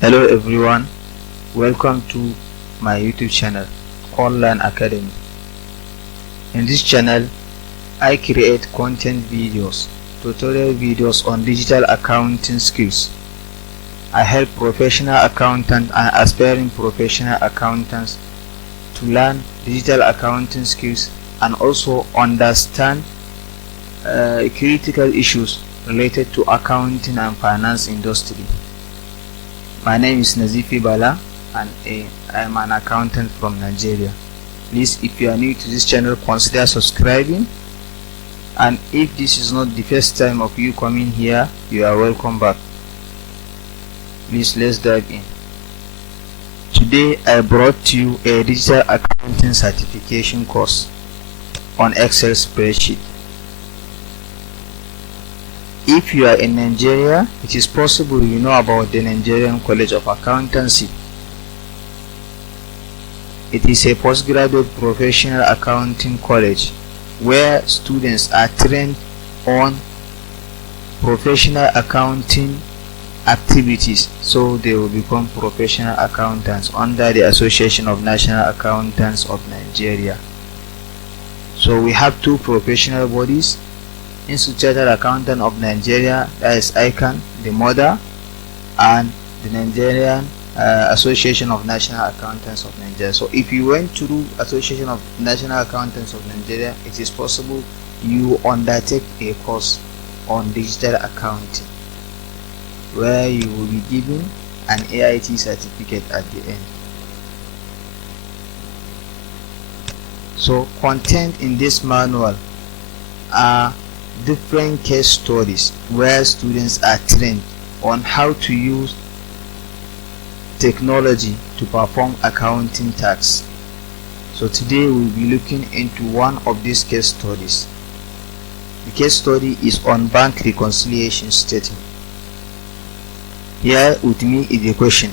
Hello everyone, welcome to my YouTube channel, Online Academy. In this channel, I create content videos, tutorial videos on digital accounting skills. I help professional accountants and aspiring professional accountants to learn digital accounting skills and also understand critical issues related to accounting and finance industry. My name is Nazifi Bala and I am an accountant from Nigeria. Please, if you are new to this channel, consider subscribing, and if this is not the first time of you coming here, you are welcome back. Please, let's dive in. Today I brought to you a digital accounting certification course on Excel spreadsheet. If you are in Nigeria, it is possible you know about the Nigerian College of Accountancy. It is a postgraduate professional accounting college where students are trained on professional accounting activities, so they will become professional accountants under the Association of National Accountants of Nigeria. So we have two professional bodies: Institute Chartered Accountant of Nigeria, that is ICAN, the mother, and the Nigerian Association of National Accountants of Nigeria. So if you went through Association of National Accountants of Nigeria, it is possible you undertake a course on digital accounting where you will be given an AIT certificate at the end. So content in this manual are different case studies where students are trained on how to use technology to perform accounting tasks. So today we will be looking into one of these case studies. The case study is on bank reconciliation statement. Here with me is the question.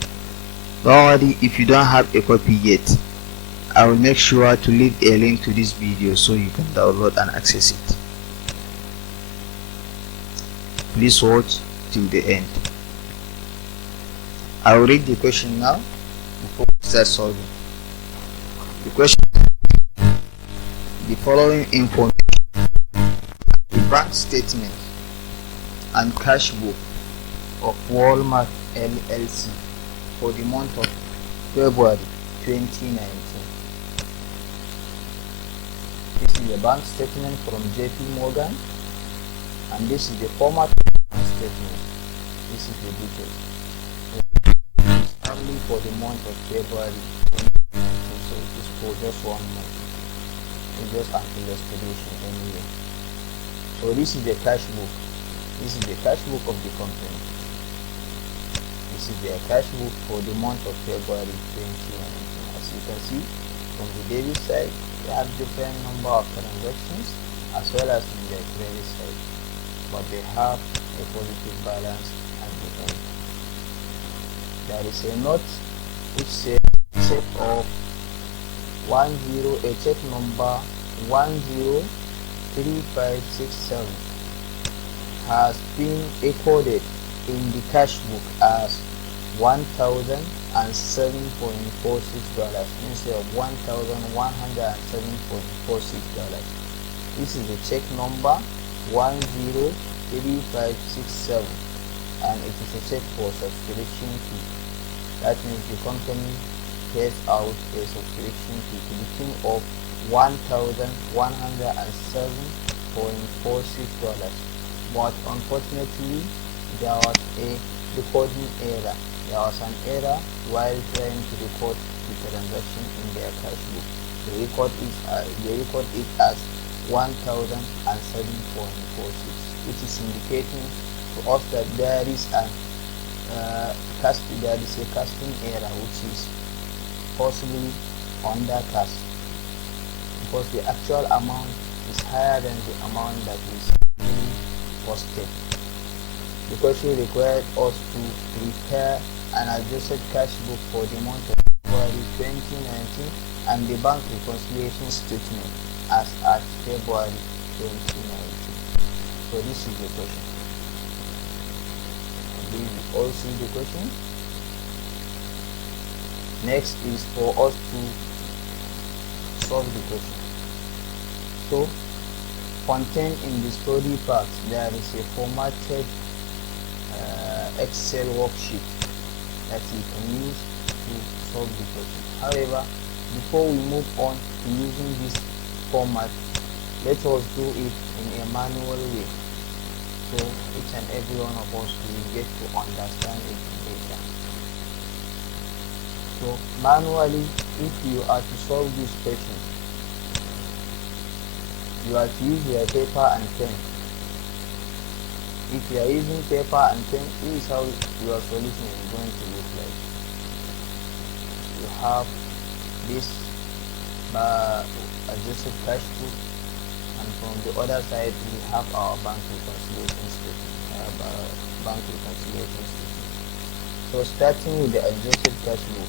Don't worry if you don't have a copy yet. I will make sure to leave a link to this video so you can download and access it. Please watch till the end. I will read the question now before we start solving. The question: the following information, the bank statement and cash book of Walmart LLC for the month of February 2019. This is the bank statement from JP Morgan, and this is the format of the bank statement. This is the details. It's only for the month of February 2019, so it is for just 1 month. It's just an illustration anyway. So this is the cash book. This is the cash book of the company. This is their cash book for the month of February 2019. As you can see, from the debit side, they have different number of transactions as well as in their credit side, but they have a positive balance at the end. There is a note which says check of a check number 103567 has been recorded in the cash book as $1,007.46 instead of $1,107.46. This is the check number 103567, and it is a check for subscription fee. That means the company pays out a subscription fee to the tune of $1,107.46. But unfortunately, there was a recording error. There was an error while trying to record the transaction in their cash book. They record it as $1,007.46, which is indicating to us that there is a casting error, which is possibly undercast, because the actual amount is higher than the amount that is being posted. The question required us to prepare an adjusted cash book for the month of February 2019 and the bank reconciliation statement as at February 2019. So this is the question. Do you all see the question? Next is for us to solve the question. So contained in the study pack there is a formatted Excel worksheet that you can use to solve the question. However, before we move on to using this format, let us do it in a manual way, so each and every one of us will get to understand it better. So manually, if you are to solve this question, you are to use your paper and pen. If you are using paper and pen, this is how your solution is going to look like. You have this adjusted cash book, and from the other side we have our bank reconciliation statement. So starting with the adjusted cash book.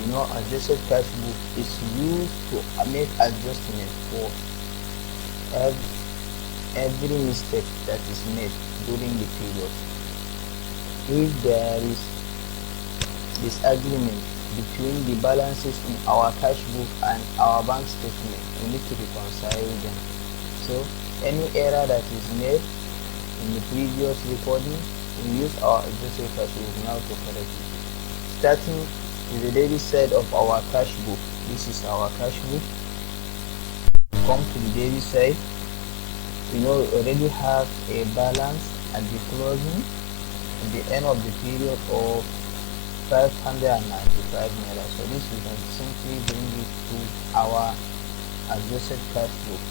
You know, adjusted cash book is used to make adjustment for every mistake that is made during the period. If there is disagreement between the balances in our cash book and our bank statement, we need to reconcile them. So any error that is made in the previous recording, we use our adjusted cash book now to correct it. Starting with the debit side of our cash book, this is our cash book. Come to the debit side. We know we already have a balance at the closing, at the end of the period, of 595 naira. So this we can simply bring it to our adjusted cash book.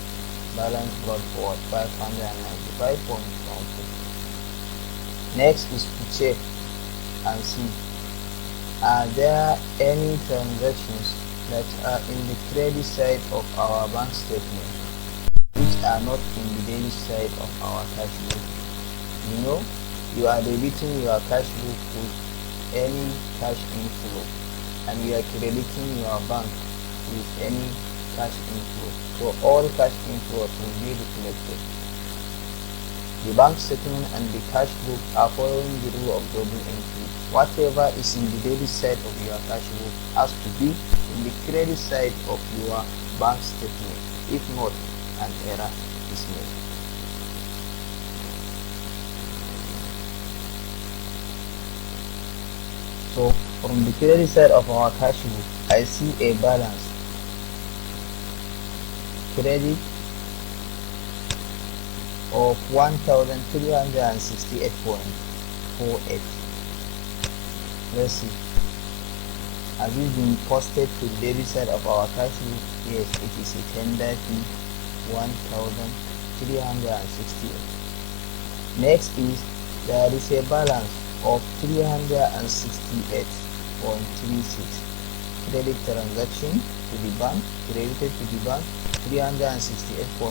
Balance brought forward 595.14. Next is to check and see, are there any transactions that are in the credit side of our bank statement which are not in the debit side of our cash book? You know, you are debiting your cash book with any cash inflow, and you are crediting your bank with any cash inflow. So all cash inflows will be reflected. The bank statement and the cash book are following the rule of double entry. Whatever is in the debit side of your cash book has to be in the credit side of your bank statement. If not, an error is made. So from the credit side of our cash book, I see a balance. Credit of 1,368.48. Let's see. Has it been posted to the debit side of our cash book? Yes, it is a tender fee, 1,368. Next is, there is a balance of 368.36. Credit transaction to the bank, credited to the bank, 368.36.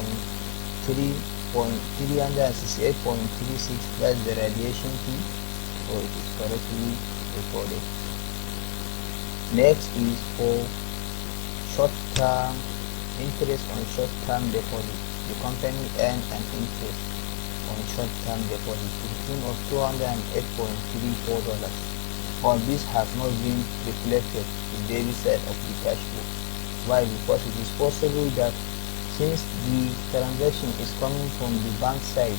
That's the radiation fee, so it is correctly recorded. Next is for short-term interest on short-term deposit. The company earned an interest on short-term deposit to the tune of $208.34. All this has not been reflected in the debit side of the cash book. Why? Because it is possible that since the transaction is coming from the bank side,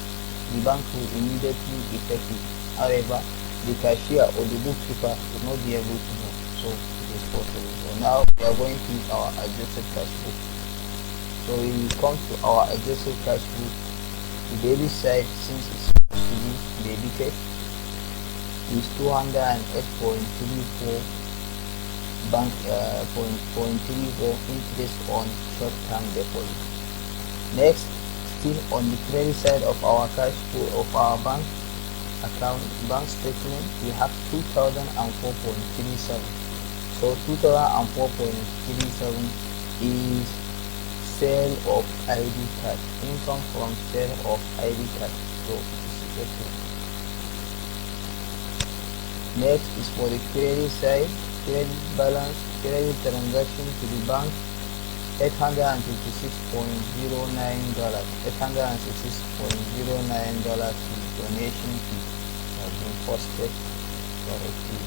the bank will immediately effect it. However, the cashier or the bookkeeper will not be able to know. So it is possible. So now we are going to use our adjusted cash book. So we will come to our adjusted cash book. The debit side, since it's supposed to be debited, is 208.34 bank 0.34 interest on short-term deposit. Next, still on the credit side of our cash flow of our bank account bank statement, we have 2004.37. So 2004.37 is sale of ID card, income from sale of ID card. So it's okay. Next is for the credit side, credit balance, credit transaction to the bank, $856.09. $856.09 is donation fee has been posted correctly.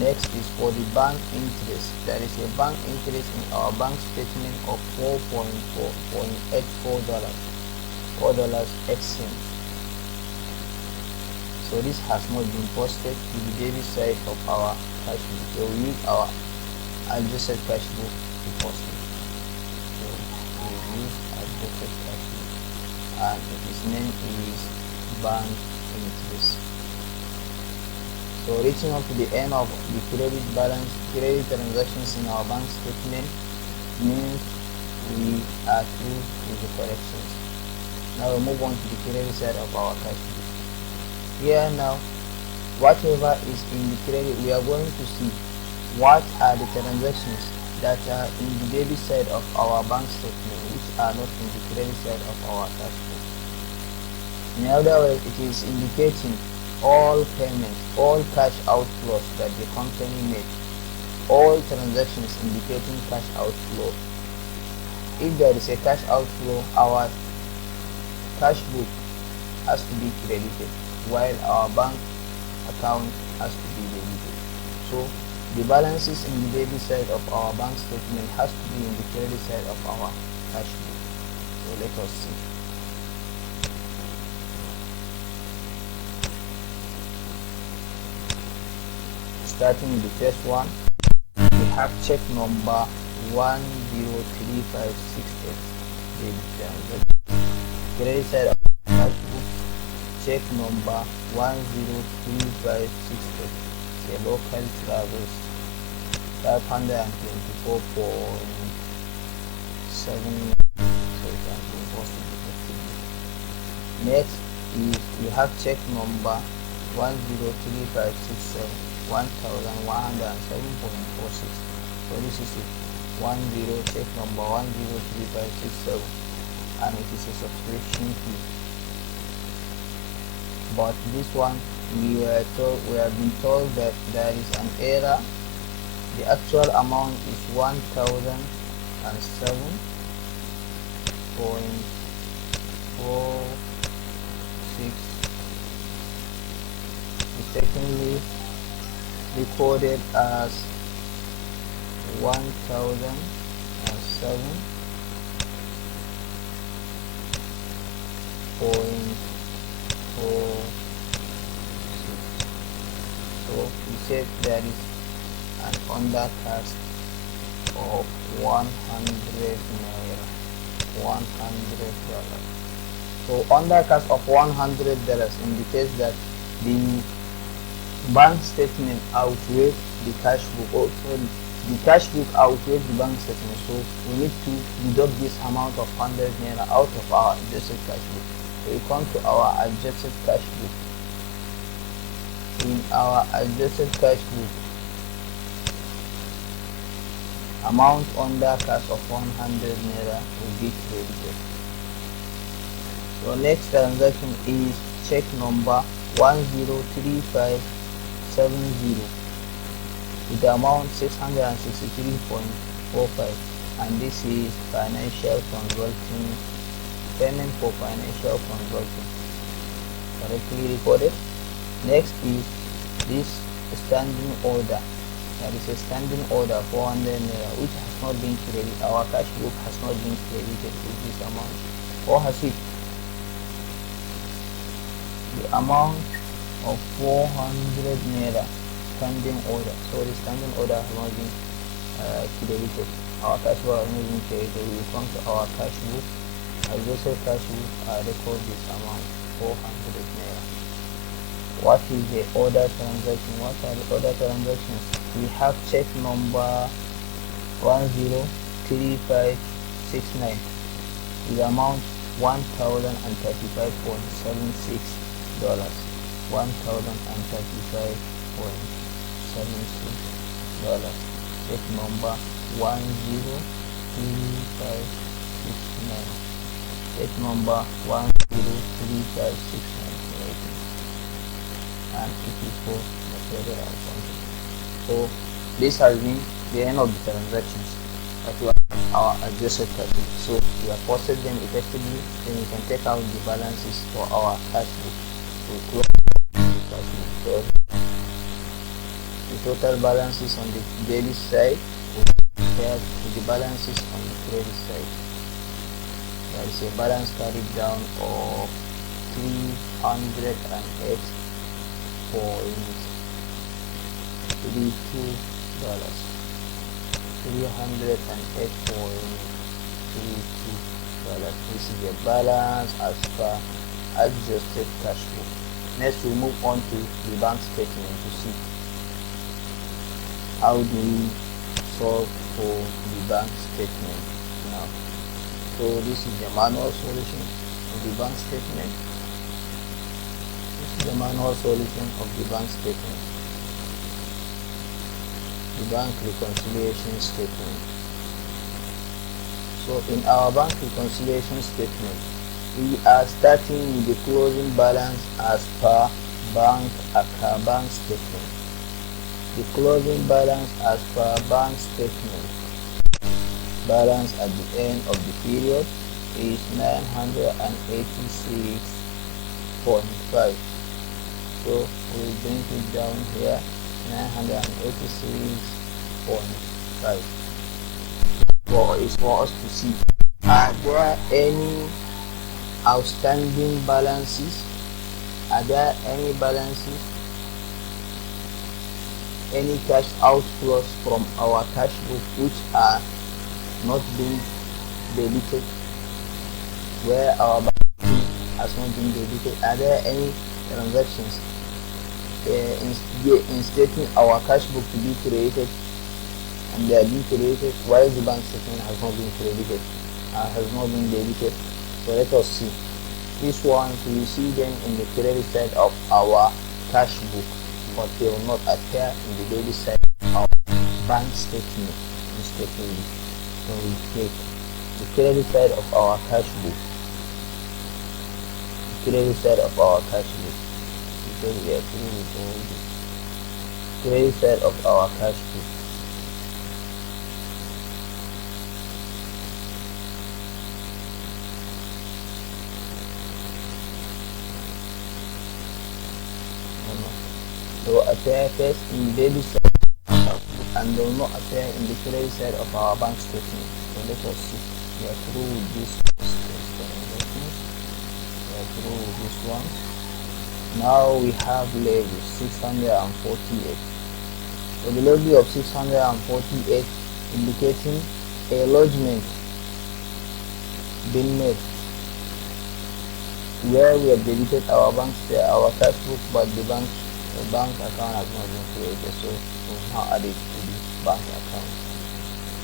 Next is for the bank interest. There is a bank interest in our bank statement of $4.84 exchange. So this has not been posted to the debit side of our cash book. So we use our adjusted cash book to post it. So we use adjusted cash book, and its name is bank interest. So reaching up to the end of the credit transactions in our bank statement means we are through with the corrections. Now we move on to the credit side of our cash book. Here now, whatever is in the credit, we are going to see what are the transactions that are in the debit side of our bank statement, which are not in the credit side of our cash book. In other words, it is indicating all payments, all cash outflows that the company made, all transactions indicating cash outflow. If there is a cash outflow, our cash book has to be credited, while our bank account has to be debited. So the balances in the debit side of our bank statement has to be in the credit side of our cash book. So let us see. Starting with the first one, we have check number 103568. Credit side of cash book, check number 103568. The local travels 524.7. Next is we have check number 103567, 1107.46. So this is it. Check number 103567, and it is a subscription fee. But this one we have been told that there is an error. The actual amount is 1007.46, mistakenly recorded as 1007.46. So we said there is an undercast of 100 naira, $100. So undercast of $100 indicates that the bank statement outweighs the cash book. Also, the cash book outweighs the bank statement. So we need to deduct this amount of 100 naira out of our adjusted cash book. So we come to our adjusted cash book. In our adjusted cash book, amount under cash of 100 naira will be credited. So next transaction is check number 103570 with the amount 663.45, and this is financial consulting, payment for financial consulting, correctly recorded. Next is this standing order. There is a standing order 400 naira which has not been credited. Our cash book has not been credited with this amount. Or has it? The amount of 400 naira standing order. So the standing order has not been credited. Our cash book has not been credited. We come to our cash book. Adjusted cash book, record this amount 400 naira. What is the order transaction? What are the order transactions? We have check number 103569 with the amount $1,035.76, $1,035.76. Check number 103569. Check number 103569. And it is for the further accounting. So this has been the end of the transactions that we have our adjusted cash book. So we have posted them effectively, then we can take out the balances for our cash book. So So the total balances on the debit side compared to the balances on the credit side. There is a balance carried down of $308.32. $308.32. This is the balance as per adjusted cash flow. Next, we move on to the bank statement to see how do we solve for the bank statement now. So this is the manual solution of the bank statement. This is the manual solution of the bank statement. The bank reconciliation statement. So in our bank reconciliation statement, we are starting with the closing balance as per bank statement. The closing balance as per bank statement, balance at the end of the period is 986.5. So we bring it down here, 986.5. It's for us to see, are there any outstanding balances? Are there any balances, any cash outflows from our cash book which are not being debited, where our balance has not been debited? Are there any transactions in stating our cash book to be created and they are being created while the bank statement has not been credited, has not been debited? So let us see. These ones, we see them in the credit side of our cash book, but they will not appear in the debit side of our bank statement mistakenly. So we take the credit side of our cash book, the credit side of our cash book, because we are through with all this. Credit side of our cash book. They will appear first in the debit side and they will not appear in the credit side of our bank statement. So let us see. We are through with this. We are through with this one. Now we have levy 648. So the levy of 648 indicating a lodgement being made where we have debited our cash book, but the bank account has not been created, so we now add it to the bank account.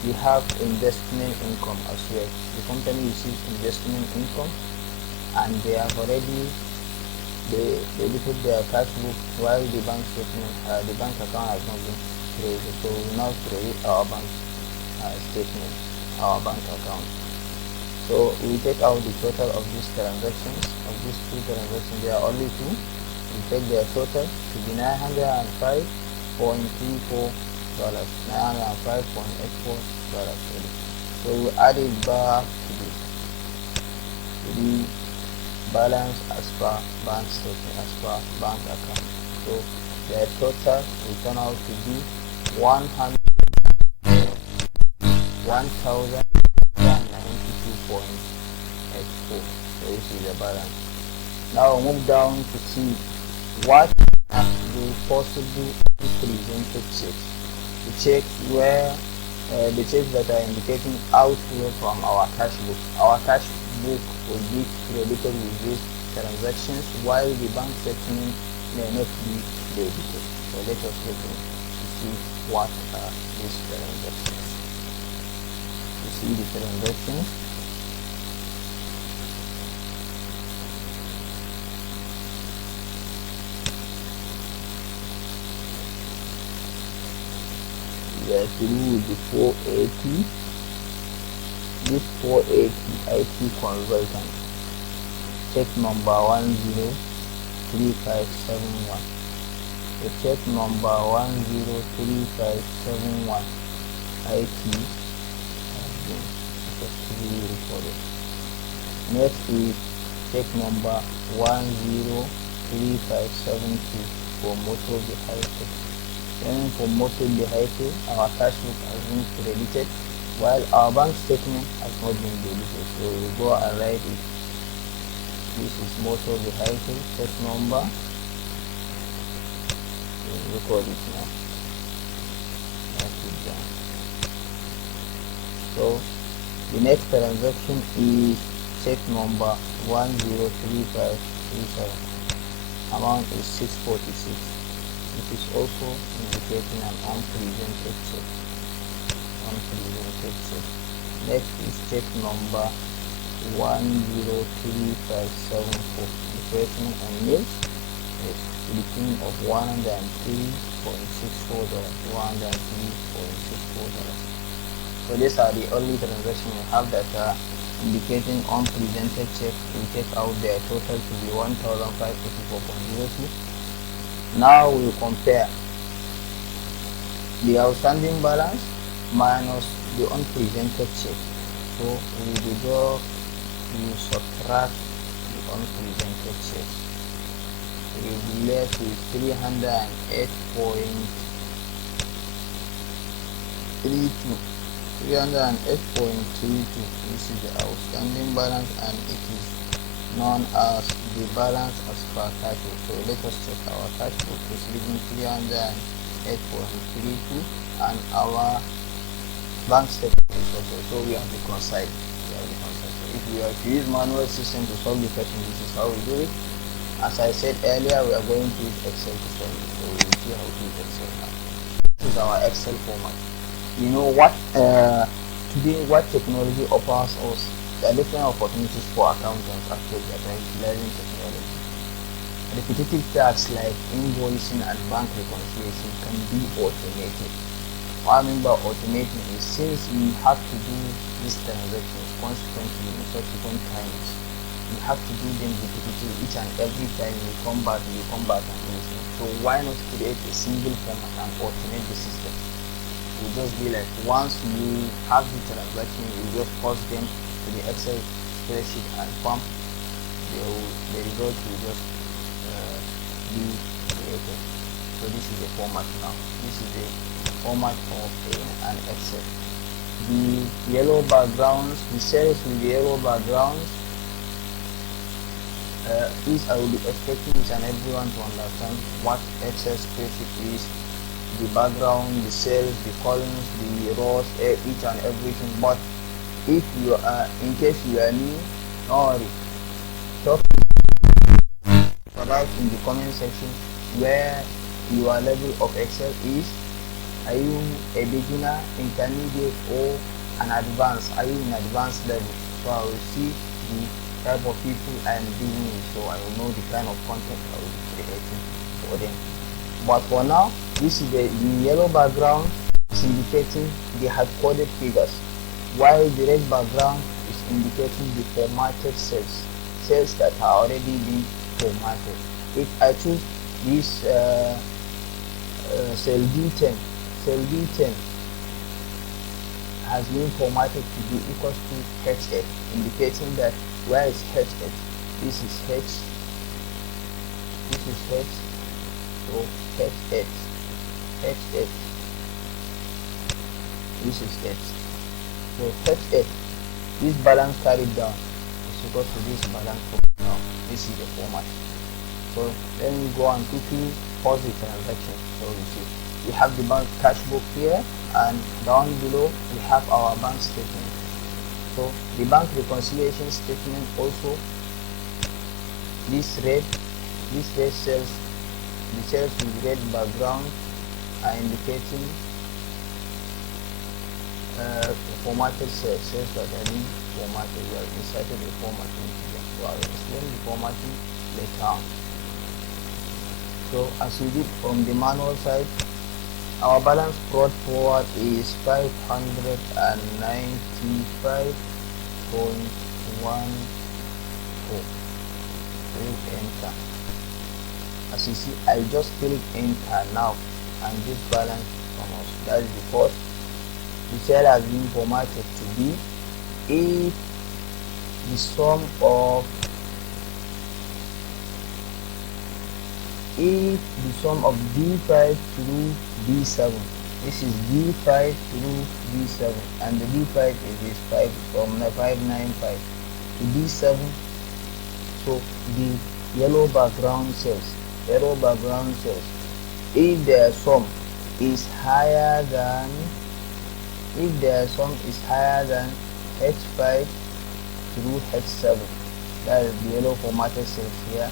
We have investment income as well. The company receives investment income and they have already debited their cash book while the bank account has not been created. So we now create our bank statement, our bank account. So we take out the total of these transactions, of these two transactions. There are only two. We take their total to be $905.34, $905.84. So we add it back to the balance as per bank statement, as per bank account. So their total will turn out to be $1,092.84. So this is the balance. Now we'll move down to see what are the possible presented checks. The checks where the checks that are indicating outflow from our cash book. Our cash book will be credited with these transactions while the bank statement may not be debited. So let us look in to see what are these transactions. To see the transactions. We are through with the 480. This 480 IT consultant. Check number 103571. The check number 103571 IT has been successfully recorded. Next is check number 103572. for motor vehicle. Then for motor vehicle, our cash book has been credited while our bank statement has not been deleted. So we go and write it. This is motor vehicle, check number. We'll record it now. Write it down. So the next transaction is check number 103537. Amount is 646. It is also indicating an unpresented check. Next is check number 103574. The person on meals is to the tune of $103.64. So these are the only transactions we have that are indicating unpresented check. We take out their total to be 1,584.02. Now we compare the outstanding balance minus the unpresented check. So we deduct, we subtract the unpresented check. We will be left with 308.32. This is the outstanding balance and it is known as the balance as per cash book. So let us check our cash book is reading 308.32 and our bank statement is okay. So we have reconciled. So if we are to use manual system to solve the question, this is how we do it. As I said earlier, we are going to use Excel to solve it. So we will see how to use Excel now. This is our Excel format. You know what today what technology offers us, there are different opportunities for accountants actually that are learning technology. Repetitive tasks like invoicing and bank reconciliation can be automated. What I mean by automating is, since we have to do these transactions consequently in subsequent times, we have to do them repetitively each and every time we come back and do it. So why not create a single format and automate the system? Will just be like, once you have the transaction, you just post them to the Excel spreadsheet and pump the result will just be created. So this is the format now. This is the format of an Excel. The yellow backgrounds, the cells with the yellow backgrounds, is I will be expecting each and everyone to understand what Excel spreadsheet is. The background, the cells, the columns, the rows, each and everything. But if you are, in case you are new, or talk about in the comment section where your level of Excel is. Are you a beginner, intermediate, or an advanced? Are you in advanced level? So I will see the type of people I am dealing with, so I will know the kind of content I will be creating for them. But for now, this is the yellow background is indicating the hard-coded figures, while the red background is indicating the formatted cells that are already been formatted. If I choose this cell D10, has been formatted to be equals to HF, indicating that where is HF? This is H, this is H, so HF, this is H. So HF, this balance carried down is equal to this balance now. This is the format. So let me go and quickly pause the transaction. So you see, we have the bank cash book here, and down below we have our bank statement. So the bank reconciliation statement also, this red cells, the cells with red background are indicating formatted cells that are being formatted. We have inserted the formatting here. So I will explain the formatting later on. So as we did from the manual side, our balance brought forward is 595.14. Click enter. As you see, I just click enter now, and this balance comes out. That is because the cell has been formatted to be if the sum of if the sum of D5 through D7, this is D5 through D7, and the D5 is this 5 from 595 to D7. So the yellow background cells, if their sum is higher than H5 through H7, that is the yellow formatted cells here.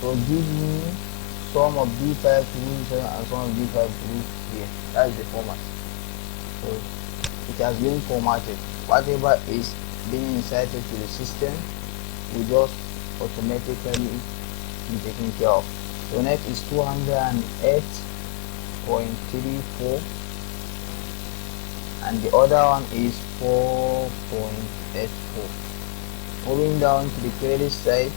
So give me sum of D5 through D7 and sum of D5 through here. That is the format. So it has been formatted. Whatever is being inserted to the system will just automatically be taken care of. So next is 208.34, and the other one is 4.84. Moving down to the credit side,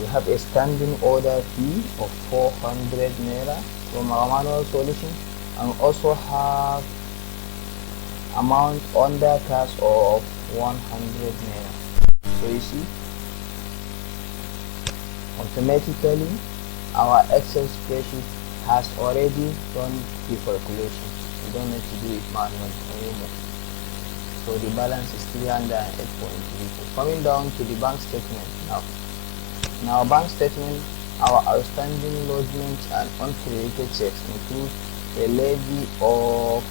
we have a standing order fee of 400 naira from our manual solution, and also have amount under cash of 100 naira. So you see, automatically our Excel spreadsheet has already done the calculation. You don't need to do it manually anymore. So the balance is 308.34. Coming down to the bank statement now. In our bank statement, our outstanding lodgements and uncredited checks include a levy of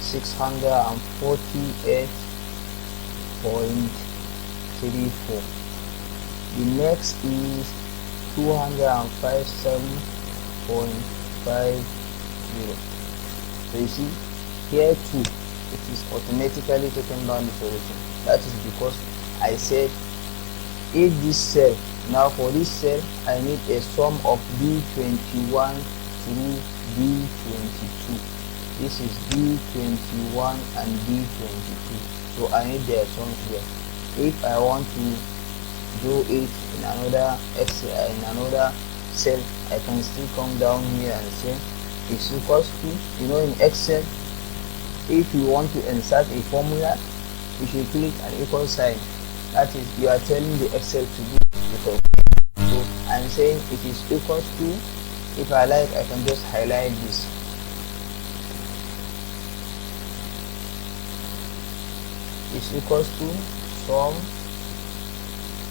648.34. The next is 257.50. So you see here too, it is automatically taken down the solution. That is because I said if this cell, now for this cell I need a sum of D21 through D22. This is D21 and D22, so I need their sums here. If I want to do it in another Excel, in another cell, I can still come down here and say it's equals to, in Excel, if you want to insert a formula, you should click an equal sign. That is, you are telling the Excel to do it. So I'm saying it is equals to, if I like, I can just highlight this. It's equals to sum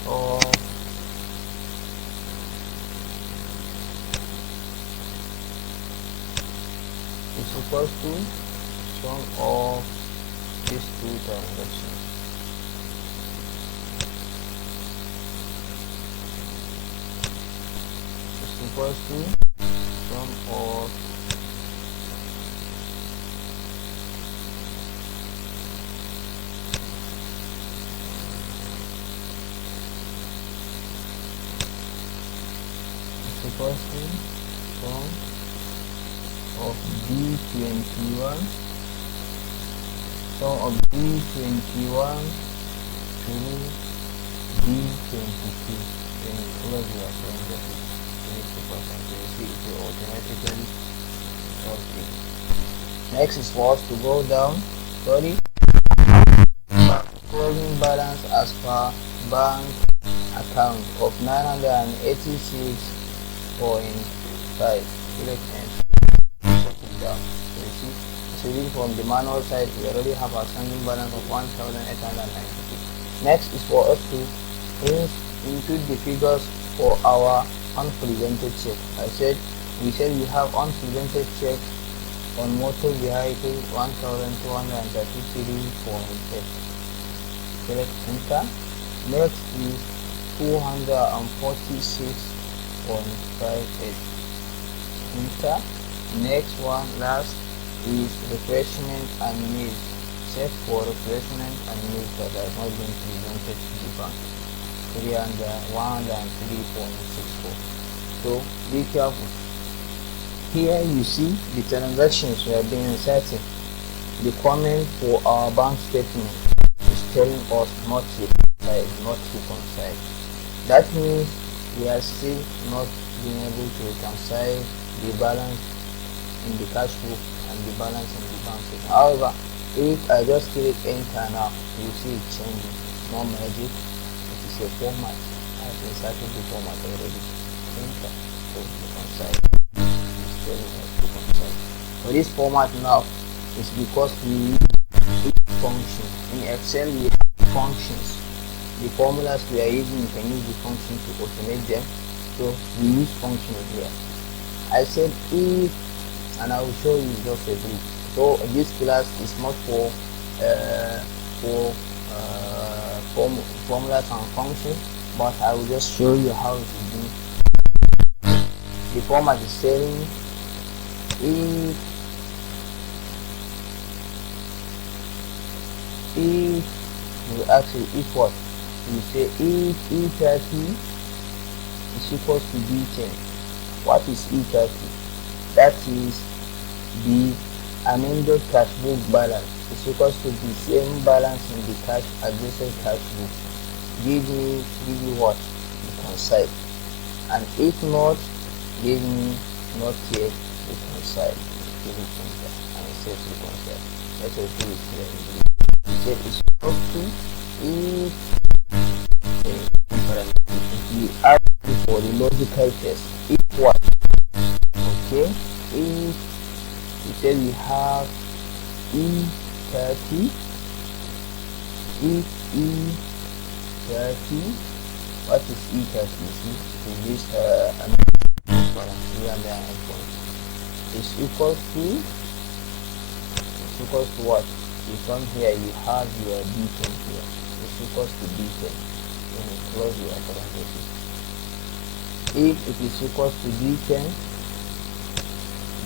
of sum of these two transactions. It's equals to sum of equals to sum of D21, sum of D21 to D22. Then over here, so just finish the process. So you see it will automatically solve it. Next is for us to go down. Closing balance as per bank account of 986.5. Select and check it down. So you see, so reading from the manual side, we already have our standing balance of 1,896. Next is for us to include the figures for our unpresented check. We said we have unpresented check on motor vehicle 1,233.8. Select enter. Next is 246.58. Enter. Next one, last, is refreshment and meals. Check for refreshment and meals that has not been presented to the bank. 103.64. So be careful. Here you see the transactions we have been inserting. The comment for our bank statement is telling us not reconcile. That means we are still not being able to reconcile the balance in the cash book and the balance in the bank statement. However, if I just click enter now, you see it changing. No magic. It is a format. I've inserted the format already. So printer. So reconcile. It's telling us reconcile. For this format now, it's because we use each function. In Excel we have functions. The formulas we are using, you can use the function to automate them. So we use functions here. I said if, and I will show you just a brief. So this class is not for formulas and functions, but I will just show you how to do. The format is saying if you actually if what you say if E30 is equals to B10. What is E30? That is the amended cash book balance is equals to the same balance in the cash adjusted cash book. Give you what? Reconcile. And if not, give me not yet reconcile. Give it and it says reconcile. Let us do it here. It says it's equal to if we ask for the logical test. If what? Okay. If we say we have E30, if E30, what is E30? See, this is equals to what? You come here, you have your B10 here. It's equals to B10. Then you close your parenthesis. If it is equals to B10,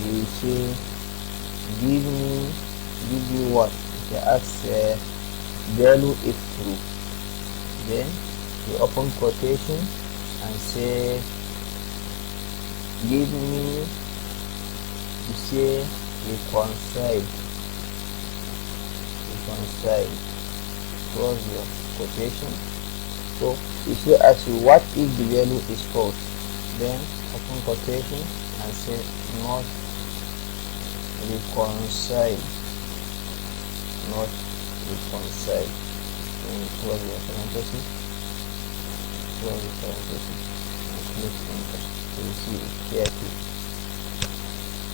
you say give you what? You ask value if true. Then you open quotation and say give me, you say reconcile, close your quotation. So if you ask you what if the value is false, then open quotation and say not reconcile, then you close your parenthesis, and click enter. So you see it carefully.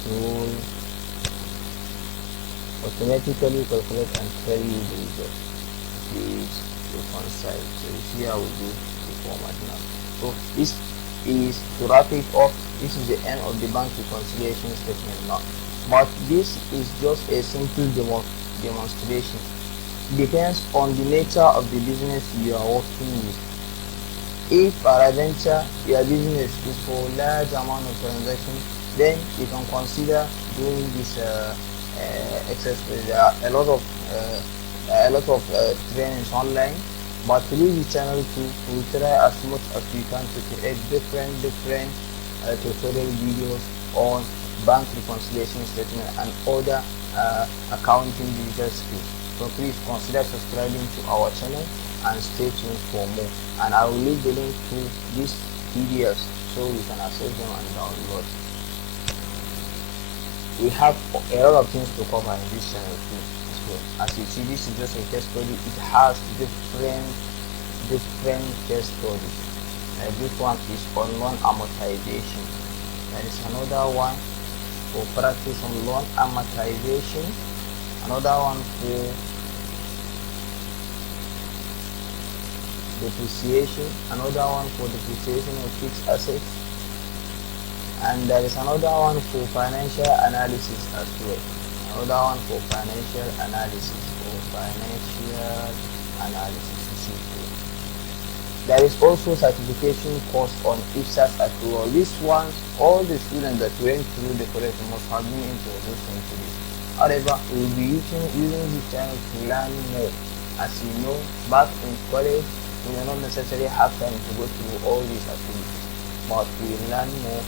Tool automatically calculate and tell you the result. Please reconcile. So you see how we do the format now. So this is to wrap it up. This is the end of the bank reconciliation statement now. But this is just a simple demonstration. Depends on the nature of the business you are working with. If peradventure your business is for large amount of transactions, then you can consider doing this exercise. There are a lot of trainings online, but through the channel too, we try as much as we can to create different tutorial videos on bank reconciliation statement and other accounting digital skills. So please consider subscribing to our channel and stay tuned for more. And I will leave the link to these videos so you can access them and download. We have a lot of things to cover in this channel too as well. As you see, this is just a case study. It has different case studies. This one is on loan amortization. There is another one for practice on loan amortization. Another one for depreciation. Another one for depreciation of fixed assets. And there is another one for financial analysis as well. Another one for financial analysis. There is also certification course on IPSAS accrual. This one, all the students that went through the college must have been introduced into this. However, we will be using this channel to learn more. As you know, back in college, we may not necessarily have time to go through all these activities, but we will learn more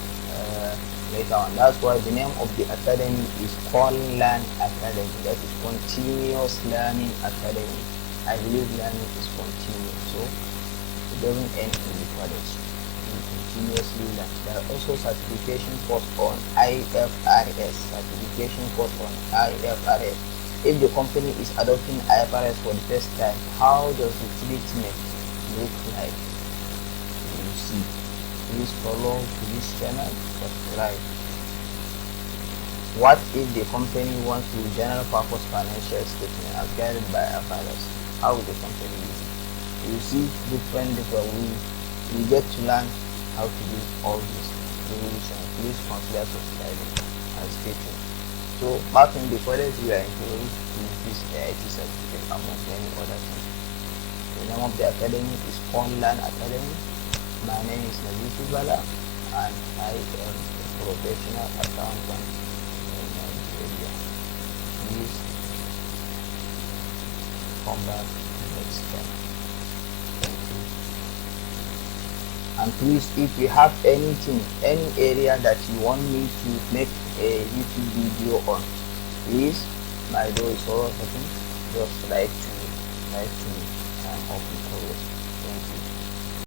later on. That's why the name of the academy is ConLearn Academy. That is Continuous Learning Academy. I believe learning is continuous, so it doesn't end in the college. We continuously learn. There are also certification course on IFRS. If the company is adopting IFRS for the first time, how does the treatment look like? You see. So Please follow this channel, subscribe. What if the company wants to use general purpose financial statement as guided by our fathers? How will the company use it? You see different ways. We get to learn how to do all these rules, and please consider subscribing and stay tuned. So back in the college, we are introduced to this IT certificate among many other things. The name of the academy is Online Academy. My name is Nabitu Bala and I am a professional accountant in Nigeria. Please come back next time. Thank you. And please, if you have anything, any area that you want me to make a YouTube video on, please, my door is always open. Just write to me. I'm open always.